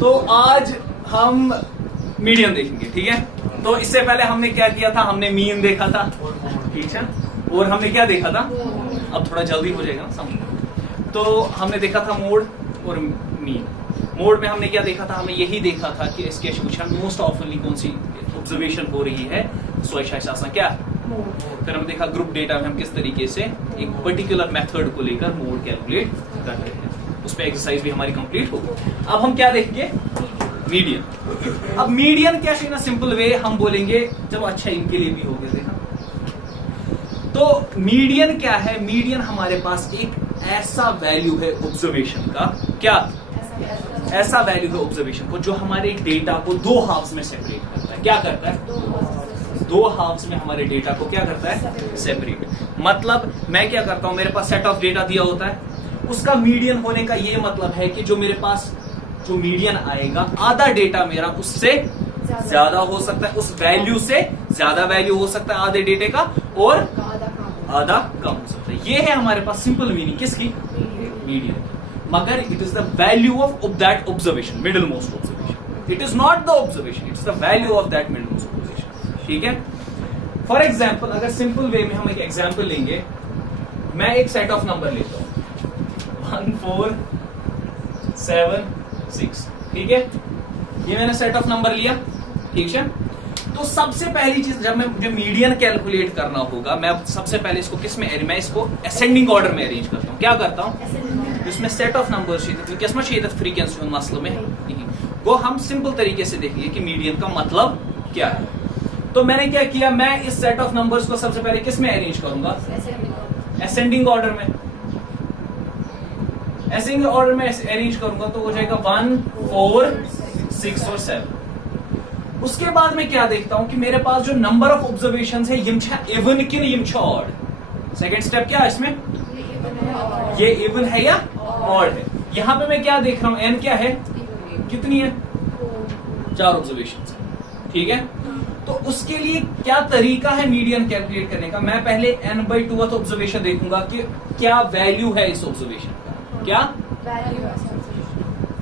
तो आज हम मीडियन देखेंगे, ठीक है। तो इससे पहले हमने क्या किया था, हमने मीन देखा था, ठीक है। और हमने क्या देखा था, अब थोड़ा जल्दी हो जाएगा ना समझ। तो हमने देखा था मोड और मीन। मोड में हमने क्या देखा था, हमने यही देखा था कि इसके मोस्ट ऑफनली कौन सी ऑब्जर्वेशन हो रही है, सो क्या। फिर हमने देखा ग्रुप डेटा में हम किस तरीके से एक पर्टिकुलर मेथड को लेकर मोड कैलकुलेट कर रहे हैं, उस पर एक्सरसाइज भी हमारी कंप्लीट होगी। अब हम क्या देखेंगे, मीडियन। अब मीडियन क्या इन सिंपल वे हम बोलेंगे, चलो अच्छा इनके लिए भी हो गया देखा। तो मीडियन क्या है, मीडियन हमारे पास एक ऐसा वैल्यू है ऑब्जर्वेशन का, क्या ऐसा वैल्यू है ऑब्जर्वेशन को जो हमारे डेटा को दो हाफ्स में सेपरेट करता है। क्या करता है, दो हाफ्स में हमारे डेटा को क्या करता है, सेपरेट। मतलब मैं क्या करता हूं, मेरे पास सेट ऑफ डेटा दिया होता है, उसका मीडियन होने का ये मतलब है कि जो मेरे पास जो मीडियन आएगा, आधा डेटा मेरा उससे ज्यादा हो सकता है, उस वैल्यू से ज्यादा वैल्यू हो सकता है आधे डेटे का, और आधा कम हो सकता है। ये है हमारे पास सिंपल मीनिंग किसकी, मीडियन। मगर it is the value of that observation, middle most observation. It is not the observation, it is the value of that middle most observation, ठीक है। फॉर एग्जाम्पल, अगर सिंपल वे में हम एक example लेंगे, मैं एक सेट ऑफ नंबर लेता हूं 1 4 7 6, ठीक है। ये मैंने सेट ऑफ नंबर लिया, ठीक है। तो सबसे पहली चीज, जब मुझे मीडियन कैलकुलेट करना होगा, मैं सबसे पहले इसको किस में, मैं इसको असेंडिंग ऑर्डर में अरेंज करता हूं। क्या करता हूं, इसमें सेट ऑफ नंबर्स किस में चाहिए, फ्रीक्वेंसी मसलों में वो हम सिंपल तरीके से देखेंगे कि मीडियन का मतलब क्या है। तो मैंने क्या किया, मैं इस सेट ऑफ नंबर्स को सबसे पहले किस में अरेंज करूंगा, असेंडिंग ऑर्डर में। असेंडिंग ऑर्डर में अरेंज करूंगा तो हो जाएगा 1 4 6 और 7। उसके बाद मैं क्या देखता हूं कि मेरे पास जो नंबर ऑफ ऑब्जर्वेशन है, यम इवन किन यम ऑड। सेकेंड स्टेप क्या है इसमें, ये इवन है या ऑड है। यहां पे मैं क्या देख रहा हूं, एन क्या है, कितनी है, 4 ऑब्जर्वेशन, ठीक है। तो उसके लिए क्या तरीका है मीडियन कैलकुलेट करने का, मैं पहले n/2 ऑब्जर्वेशन देखूंगा कि क्या वैल्यू है इस ऑब्जर्वेशन का, क्या वैल्यू है।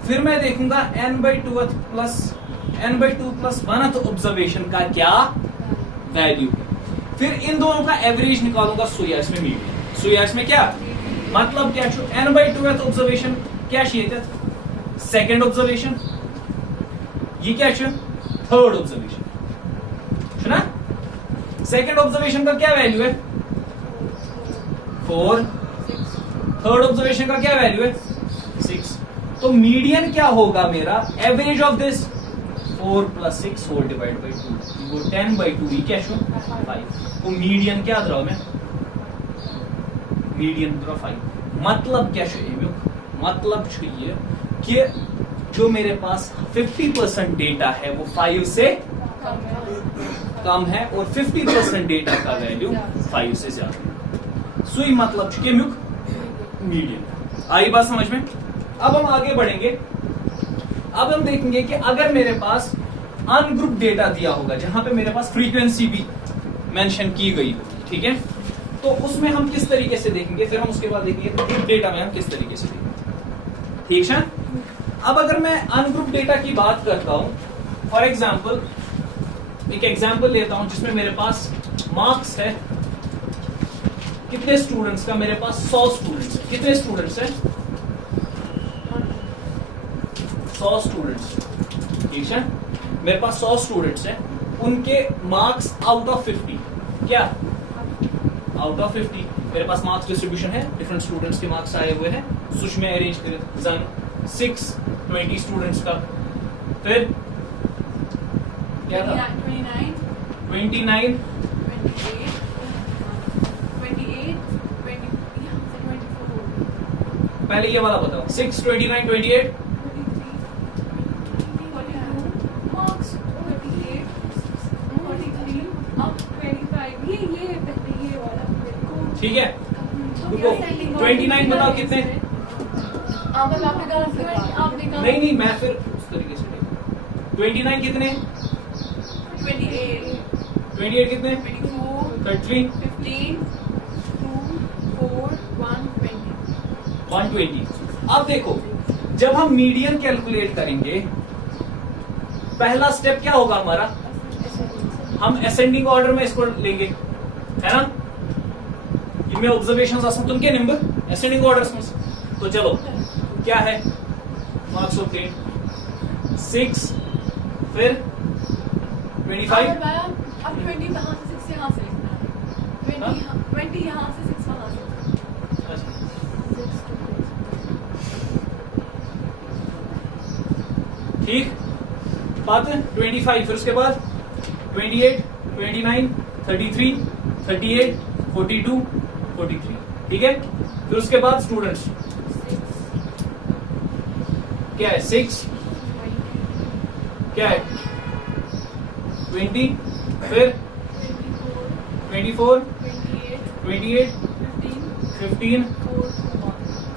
फिर मैं देखूंगा n/2 प्लस 1 ऑब्जर्वेशन का क्या वैल्यू है। फिर इन दोनों का एवरेज निकालूंगा, सोया इसमें मीडियन, सोया इसमें क्या मतलब क्या, n/2 ऑब्जर्वेशन क्या चाहिए, सेकेंड ऑब्जर्वेशन, ये क्या चाहिए, थर्ड ऑब्जर्वेशन है ना। सेकेंड ऑब्जर्वेशन का क्या वैल्यू है 4, थर्ड ऑब्जर्वेशन का क्या वैल्यू है 6। तो मीडियन क्या होगा मेरा, average of this 4 + 6 whole divide by 2, वो 10/2, ये क्या 5। तो मीडियन क्या दे रहा हूं मैं, मीडियन दे रहा 5। मतलब क्या चाहिए, मतलब चाहिए कि जो मेरे पास 50% डेटा है वो 5 से कम है, और 50% डेटा का वैल्यू 5 से ज्यादा। सुई मतलब चुके मीडियन। आई बात समझ में। अब हम आगे बढ़ेंगे, अब हम देखेंगे कि अगर मेरे पास अनग्रुप डेटा दिया होगा, जहां पे मेरे पास फ्रीक्वेंसी भी मेंशन की गई होगी, ठीक है, तो उसमें हम किस तरीके से देखेंगे, फिर हम उसके बाद देखेंगे ग्रुप डेटा में हम किस तरीके से देखेंगे, ठीक है। अब अगर मैं अनग्रुप डेटा की बात करता हूं, फॉर एग्जाम्पल एक एग्जाम्पल लेता हूं जिसमें मेरे पास मार्क्स है कितने स्टूडेंट्स का, मेरे पास 100 स्टूडेंट्स है। कितने स्टूडेंट्स है, 100 स्टूडेंट्स, ठीक है। मेरे पास 100 स्टूडेंट्स है, उनके मार्क्स आउट ऑफ 50, क्या आउट ऑफ 50 मेरे पास मार्क्स डिस्ट्रीब्यूशन है, डिफरेंट स्टूडेंट्स के मार्क्स आए हुए हैं, सुच में अरेंज करें जन 6 20 स्टूडेंट्स का। फिर क्या था 29 28 पहले ये वाला बताओ, 6 29 28 ठीक है। रुको 29 बताओ कितने, नहीं मैं फिर उस तरीके से 29 कितने, 28 कितने, 13 15 2 4 120। अब देखो जब हम मीडियन कैलकुलेट करेंगे पहला स्टेप क्या होगा हमारा, हम असेंडिंग ऑर्डर में इसको लेंगे, है ना। इनमें ऑब्जर्वेशंस आसान तुमके नंबर असेंडिंग ऑर्डर्स में। तो चलो क्या है, मार्क्स ऑफ 6 फिर 25 अब 20 कहाँ से 6 यहाँ से लिखना है, 20 यहाँ से 6 वहाँ से। ठीक बात है। 25 फिर उसके बाद 28 29 33 38 42 43, ठीक है। फिर उसके बाद स्टूडेंट्स क्या है, 6 क्या है 20, फिर 24 28 15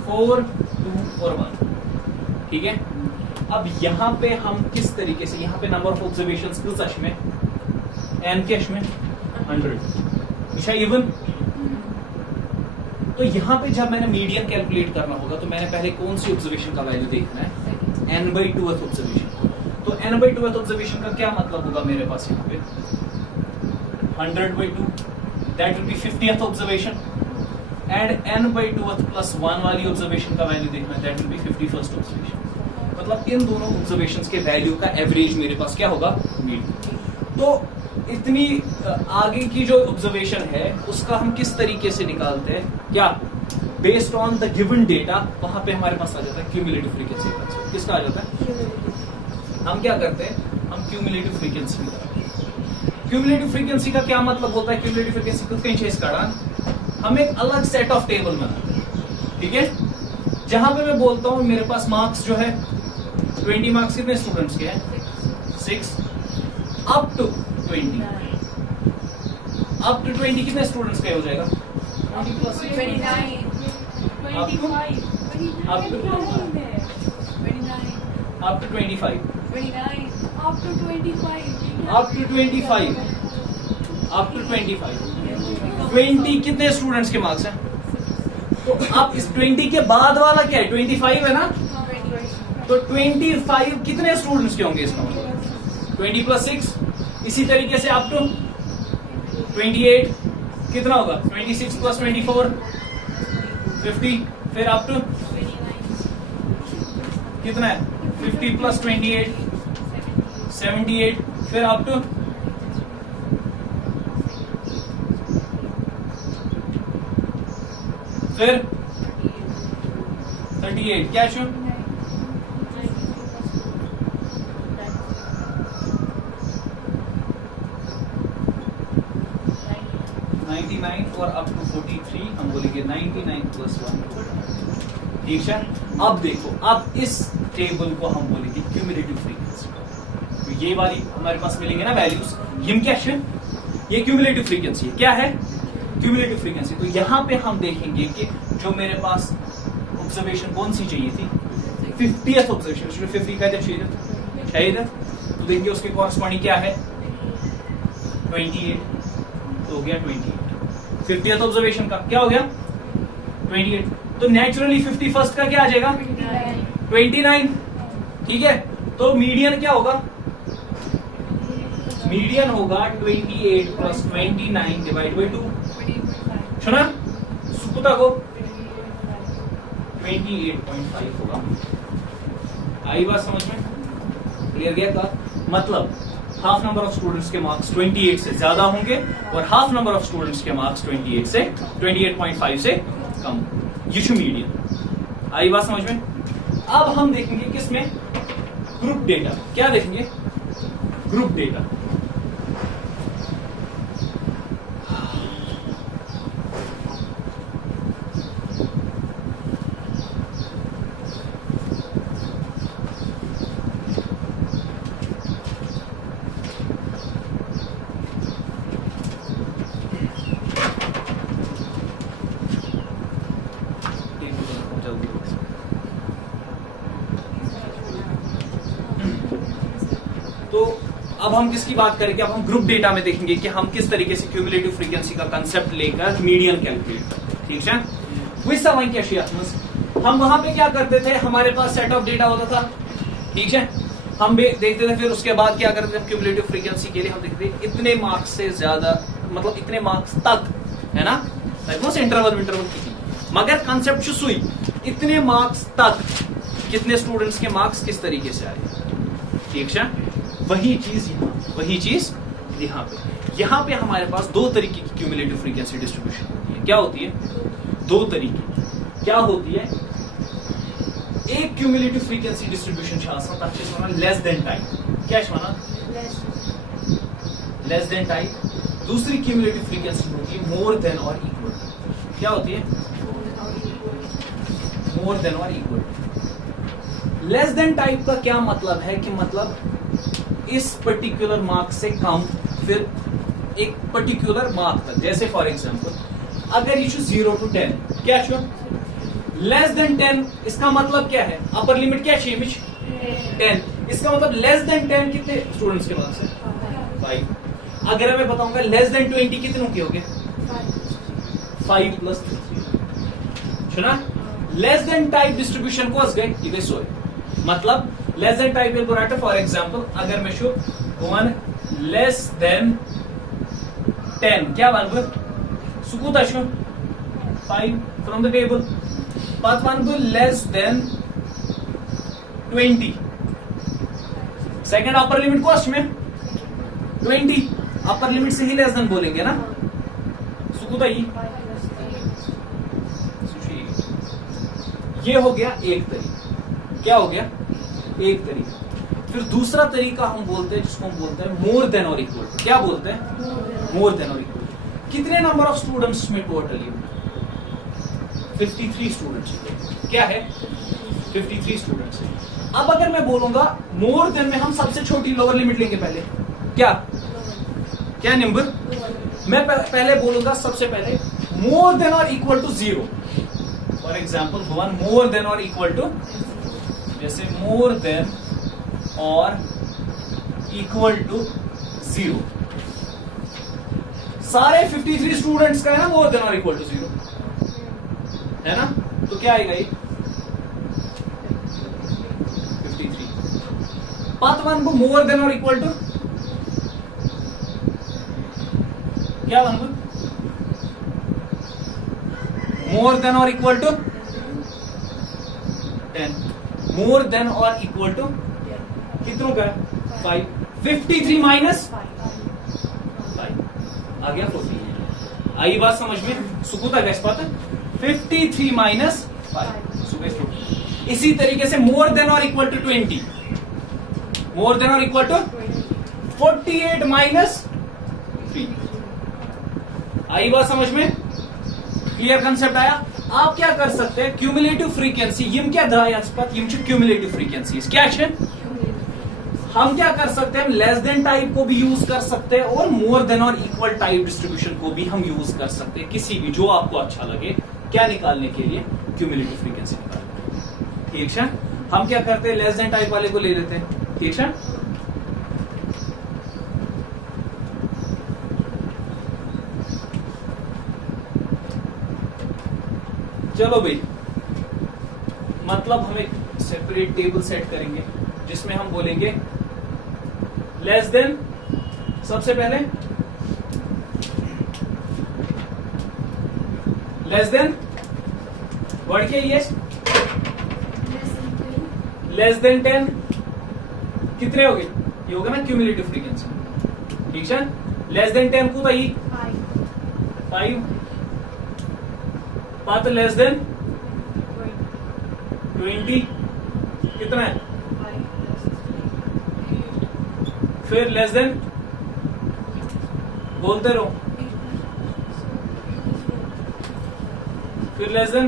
4 2 और 1, ठीक है। अब यहां पे हम किस तरीके से, यहां पे नंबर ऑफ ऑब्जर्वेशंस किस में, एन कैश में 100, अच्छा इवन। तो यहां पे जब मैंने मीडियन कैलकुलेट करना होगा तो मैंने पहले कौन सी ऑब्जर्वेशन का वैल्यू देखना है, n/2th ऑब्जर्वेशन। तो n/2th ऑब्जर्वेशन का क्या मतलब होगा मेरे पास, यहाँ पे 100/2 that will be 50th observation, and n/2th plus 1 वाली ऑब्जर्वेशन का वैल्यू देखना है, that will be 51st observation. मतलब इन दोनों ऑब्जर्वेशंस के वैल्यू का एवरेज मेरे पास क्या होगा, मीडियन। तो इतनी आगे की जो ऑब्जर्वेशन है उसका हम किस तरीके से निकालते हैं, क्या based on the given data, वहां पे हमारे पास आ जाता है क्यूमुलेटिव फ्रीक्वेंसी का। किसका आ जाता है, हम क्या करते हैं, हम क्यूमुलेटिव फ्रीक्वेंसी निकालते हैं। क्यूमुलेटिव फ्रीक्वेंसी का क्या मतलब होता है, क्यूमुलेटिव फ्रीक्वेंसी को कहीं चेस काटा, हम एक अलग सेट ऑफ टेबल बनाते हैं, ठीक है। जहां पे मैं बोलता हूं मेरे पास मार्क्स जो है 20 मार्क्स कितने स्टूडेंट्स के हैं, 6 अप टू 20, अप टू 20 कितने स्टूडेंट्स का हो जाएगा, 29 अप टू 25, 20 कितने स्टूडेंट्स के मार्क्स हैं। तो अब इस 20 के बाद वाला क्या है, 25 है ना। तो 25 कितने स्टूडेंट्स के होंगे, इसका मतलब 20 + 6, इसी तरीके से अप टू 28 कितना होगा, 26 + 24 50, फिर अप टू कितना है 50 + 28 78, फिर अप टू फिर 38, क्या शो 99 और अप टू 43, हम बोलेंगे 99 + 1, ठीक है। अब देखो, अब इस टेबल को हम बोलेंगे क्यूमुलेटिव फ्रीक्वेंसी। तो ये वाली हमारे पास मिलेंगे ना वैल्यूज, ये क्या है, ये क्यूमुलेटिव फ्रीक्वेंसी है, क्या है क्यूमुलेटिव फ्रीक्वेंसी। तो यहां पे हम देखेंगे कि जो मेरे पास ऑब्जर्वेशन कौन सी चाहिए थी, 50th ऑब्जर्वेशन, 50 का चाहिए, तो देखिए उसके कॉरस्पॉन्डिंग क्या है 28, तो हो गया 28। 50th ऑब्जर्वेशन का क्या हो गया 28, तो नेचुरली 51st का क्या आ जाएगा 29, ठीक है। तो मीडियन क्या होगा, मीडियन होगा 28 + 29 / 2, सुना सुकुता को 28.5 होगा। आई बात समझ में, क्लियर गया था। मतलब हाफ नंबर ऑफ स्टूडेंट्स के मार्क्स 28 से ज्यादा होंगे और हाफ नंबर ऑफ स्टूडेंट्स के मार्क्स 28.5 से कम, ये मीडियन। आई बात समझ में। अब हम देखेंगे किसमें, ग्रुप डेटा। क्या देखेंगे, ग्रुप डेटा। तो अब हम किसकी बात करेंगे, अब हम ग्रुप डेटा में देखेंगे कि हम किस तरीके से क्यूमुलेटिव फ्रीक्वेंसी का कंसेप्ट लेकर मीडियन कैलकुलेट करते हैं, ठीक है। वैसा वहीं क्या हम वहां पे क्या करते थे, हमारे पास सेट ऑफ डेटा होता था, ठीक है। हम देखते थे, फिर उसके बाद क्या करते थे हम क्यूमुलेटिव फ्रीक्वेंसी के लिए हम देखते थे इतने मार्क्स से ज्यादा, मतलब इतने मार्क्स तक, है ना, इंटरवल की, मगर कंसेप्ट हुई इतने मार्क्स तक कितने स्टूडेंट्स के मार्क्स किस तरीके से आए, ठीक है। वही चीज यहाँ पे हमारे पास दो तरीके की क्यूमुलेटिव फ्रीक्वेंसी डिस्ट्रीब्यूशन होती है। क्या होती है? दो तरीके। क्या होती है? एक cumulative frequency distribution less than type, क्या लेस देन टाइप। दूसरी क्यूमुलेटिव फ्रीक्वेंसी होती है मोर देन और इक्वल। क्या होती है? मोर देन और इक्वल। लेस देन टाइप का क्या मतलब है कि मतलब इस पर्टिकुलर मार्क से कम, फिर एक पर्टिकुलर मार्क तक। जैसे फॉर एग्जांपल अगर ये 0 to 10, क्या छो लेस देन 10, इसका मतलब क्या है? अपर लिमिट क्या है? 10। इसका मतलब लेस देन 10 कितने स्टूडेंट्स के मार्क्स है? 5। अगर मैं बताऊंगा लेस देन 20 कितनों के हो गए? 5 + 3। सुना? लेस देन टाइप डिस्ट्रीब्यूशन को गए इधर सोए, मतलब less than type will write. For example अगर मैं शो 1 लेस देन 10, क्या बन सुकूता शो 5 फ्रॉम द टेबल। पाथ 1 को less than 20, second upper limit कॉस्ट में 20, अपर लिमिट से ही लेस देन बोलेंगे ना, सुकूता ही। ये हो गया एक तरीका। क्या हो गया? एक तरीका। फिर दूसरा तरीका हम बोलते हैं जिसको हम बोलते हैं मोर देन और इक्वल। क्या बोलते हैं? मोर देन और इक्वल। कितने नंबर ऑफ स्टूडेंट्स में टोटली? 53 स्टूडेंट्स। क्या है? 53 स्टूडेंट्स। अब अगर मैं बोलूंगा मोर देन में हम सबसे छोटी लोअर लिमिट लेंगे पहले। क्या नंबर? मैं पहले बोलूंगा सबसे पहले मोर देन और equal to 0। For example 1 more than और इक्वल टू, जैसे मोर देन और इक्वल टू 0। सारे 53 स्टूडेंट्स का है ना मोर देन और इक्वल टू 0, है ना? तो क्या आएगा ये? 53। पाथ 1 को मोर देन और इक्वल टू क्या बनूंगा? मोर देन और इक्वल टू 10। मोर देन और इक्वल टू कितनों का है? 5। 53 माइनस 5 आ गया 40। आई बात समझ में? सुकूत आ गया इस बात? 53 माइनस 5। इसी तरीके से मोर देन और इक्वल टू 20, मोर देन और इक्वल टू 48 माइनस 3। आई बात समझ में? क्लियर कंसेप्ट आया? आप क्या कर सकते हैं? क्यूमुलेटिव फ्रीक्वेंसी यम क्या यम क्यूमुलेटिव फ्रीक्वेंसी क्या है? हम क्या कर सकते हैं? हम लेस देन टाइप को भी यूज कर सकते हैं और मोर देन और इक्वल टाइप डिस्ट्रीब्यूशन को भी हम यूज कर सकते हैं, किसी भी जो आपको अच्छा लगे। क्या निकालने के लिए? क्यूमुलेटिव फ्रीक्वेंसी निकालने। ठीक है? हम क्या करते हैं? लेस देन टाइप वाले को ले लेते हैं। ठीक है? चलो भाई, मतलब हम एक सेपरेट टेबल सेट करेंगे जिसमें हम बोलेंगे लेस देन, सबसे पहले लेस देन वर्ड क्या ये? लेस देन 10 कितने हो गए? ये होगा ना क्यूमुलेटिव फ्रीक्वेंसी। ठीक है? लेस देन 10 को भाई 5। पाथ लेस देन 20 कितना है? फिर लेस देन बोलते रहो, फिर लेस देन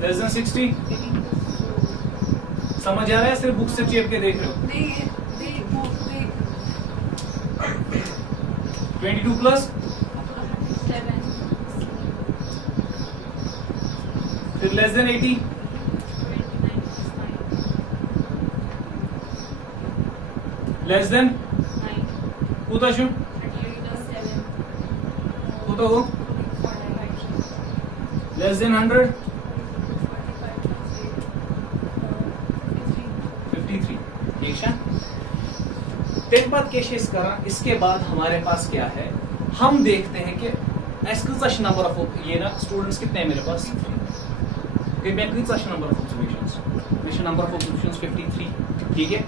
लेस देन 60। समझ आ रहा है? सिर्फ बुक से चेप के देख रहे हो? 22 प्लस 7। फिर लेस देन 80, 29 लेस देन 9। कुताशु 38 + 7। तो लेस देन 100 53 ठीक है। तेन बात कैसे करा, इसके बाद हमारे पास क्या है, हम देखते हैं कि नंबर ऑफ ये ना स्टूडेंट्स कितने हैं मेरे पास, number of observations, number of observations 53 ठीक है।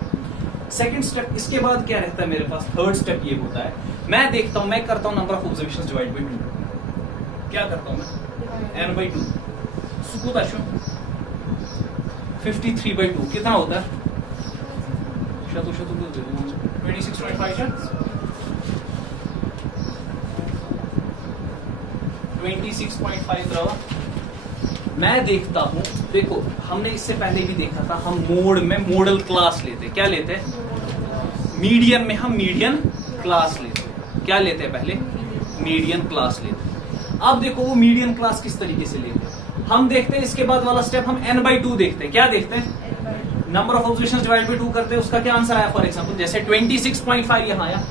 सेकंड स्टेप इसके बाद क्या रहता है मेरे पास, थर्ड स्टेप ये होता है, मैं देखता हूं, मैं करता हूं number of observations divide by 2, क्या करता हूं मैं n/2 सुकूत आशु 53/2 कितना होता है, शतु शतु को दे दूं 26.5 है 26.5 रहा। मैं देखता हूं, देखो हमने इससे पहले भी देखा था, हम मोड में मॉडल क्लास लेते, क्या लेते हैं, मीडियन में हम मीडियन क्लास लेते, क्या लेते हैं पहले, मीडियन क्लास लेते। अब देखो वो मीडियन क्लास किस तरीके से लेते हैं, हम देखते हैं इसके बाद वाला स्टेप हम n/2 देखते हैं, क्या देखते हैं, number of observations divide by 2 करते हैं, उसका क्या आंसर आया, फॉर एग्जांपल जैसे 26.5 यहां आया,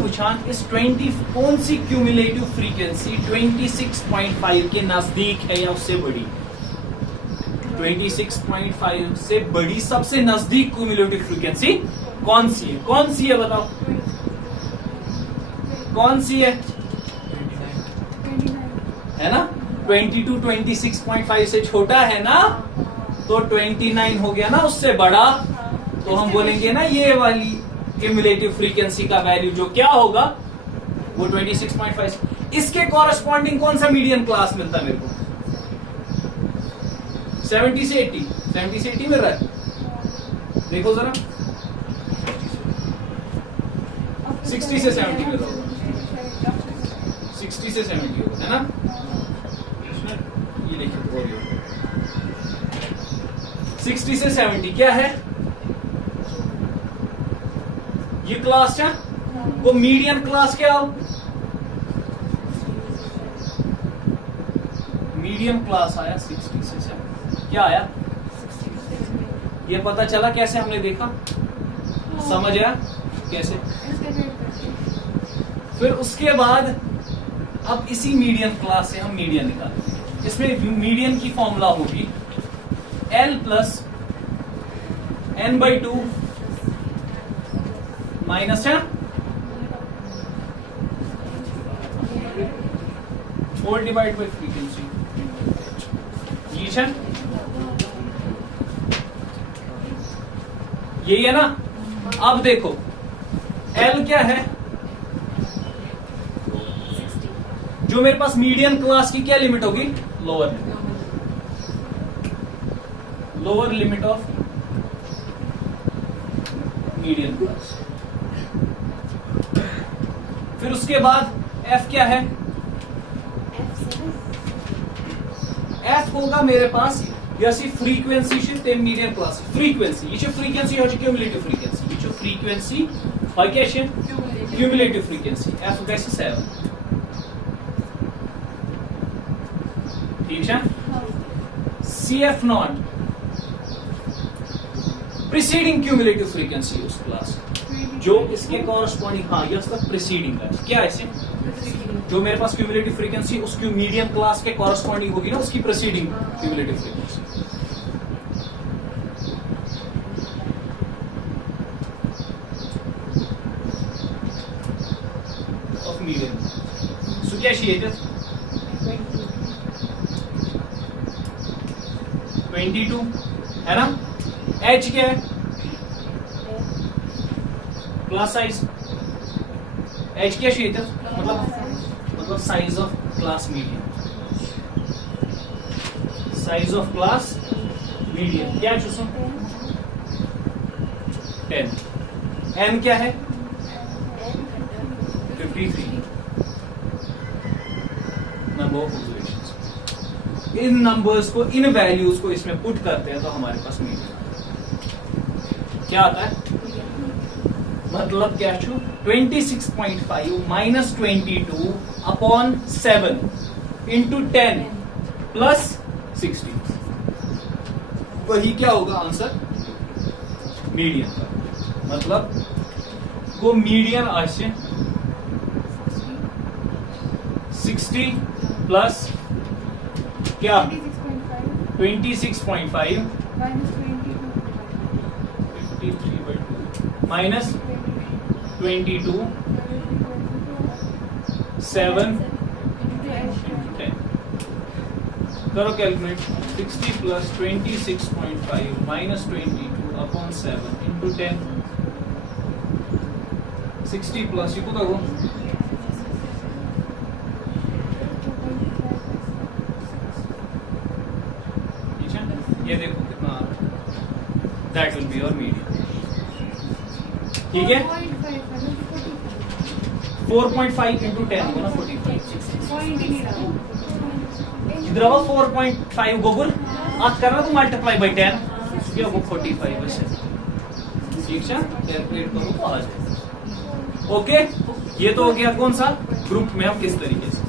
वुछान इस 20 कौन सी क्यूमुलेटिव फ्रीक्वेंसी 26.5 के नजदीक है या उससे बड़ी, 26.5 से बड़ी सबसे नजदीक क्यूमुलेटिव फ्रीक्वेंसी कौन सी है, कौन सी है बताओ, कौन सी है ना, 22 26.5 से छोटा है ना, तो 29 हो गया ना उससे बड़ा, तो हम बोलेंगे ना ये वाली क्यूमुलेटिव फ्रीक्वेंसी का वैल्यू जो क्या होगा वो 26.5। इसके कॉरेस्पॉन्डिंग कौन सा मीडियन क्लास मिलता है मेरे को, 70 से 80, 70 से 80 मिल रहा है, देखो जरा 60 से 70 मिल रहा होगा, 60 से 70 होगा है ना, ये देखिए 60 से 70 क्या है, ये क्लास है, वो मीडियन क्लास क्या हो, मीडियम क्लास आया 60 से 70, क्या आया, ये पता चला कैसे, हमने देखा, समझ आया कैसे। फिर उसके बाद अब इसी मीडियन क्लास से हम मीडियन निकालेंगे, इसमें मीडियन की फॉर्मूला होगी L प्लस n/2 माइनस है 4 डिवाइड बाई फ्रीक्वेंसी, ठीक है यही है ना। अब देखो L क्या है, जो मेरे पास मीडियन क्लास की क्या लिमिट होगी, lower limit of median class. फिर उसके बाद F क्या है, F होगा मेरे पास जैसी फ्रीक्वेंसी ते मीडियन क्लास फ्रीक्वेंसी, ये फ्रीक्वेंसी हो क्यूमुलेटिव फ्रीक्वेंसी, ये फ्रीक्वेंसी क्या क्यूमुलेटिव फ्रीक्वेंसी F गैस 7, ठीक है। CF0 प्रीसीडिंग क्यूमुलेटिव फ्रीक्वेंसी उस क्लास जो इसके कॉरस्पॉन्डिंग, हाँ ये उसका प्रीसीडिंग है, क्या ऐसे जो मेरे पास क्यूमुलेटिव फ्रीक्वेंसी उसकी मीडियम क्लास के कॉरस्पॉन्डिंग होगी ना, उसकी preceding cumulative frequency. Of medium so क्या चाहिए 22 है ना। H क्या है, क्लास साइज, H क्या चाहिए मतलब size of class medium, size of class medium क्या चूसो 10, M क्या है 53 number of observations. In numbers को, इन वैल्यूज को इसमें पुट करते हैं तो हमारे पास मीडियम क्या आता है, मतलब क्या छू 26.5 माइनस 22 अपॉन 7 इंटू 10 प्लस 60, वही क्या होगा आंसर मीडियन का। मतलब को मीडियन आशे 60 प्लस क्या 26.5 26.5 minus 53/2 माइनस 22 7 10 करो calculate 60 plus 26.5 minus 22 upon 7 into 10 60 plus ये को करो ठीक है ये देखो कितना that will be your medium ठीक है 4.5 इंटू 10 होगा ना 45 पॉइंट ही नहीं रहा इधर आओ 4.5 गोगुल आज करना तो मल्टीप्लाई बाय 10 ये होगा 45 वैसे ठीक है कैलकुलेट करो तो आ जाएगा ओके ये तो हो गया कौन सा ग्रुप में हम किस तरीके से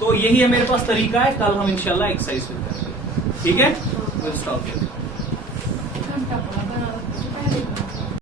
तो यही है मेरे पास तरीका है कल हम इंशाल्लाह एक्सरसाइज करेंगे ठीक है विल स्टॉप हियर घंटा पड़ा बना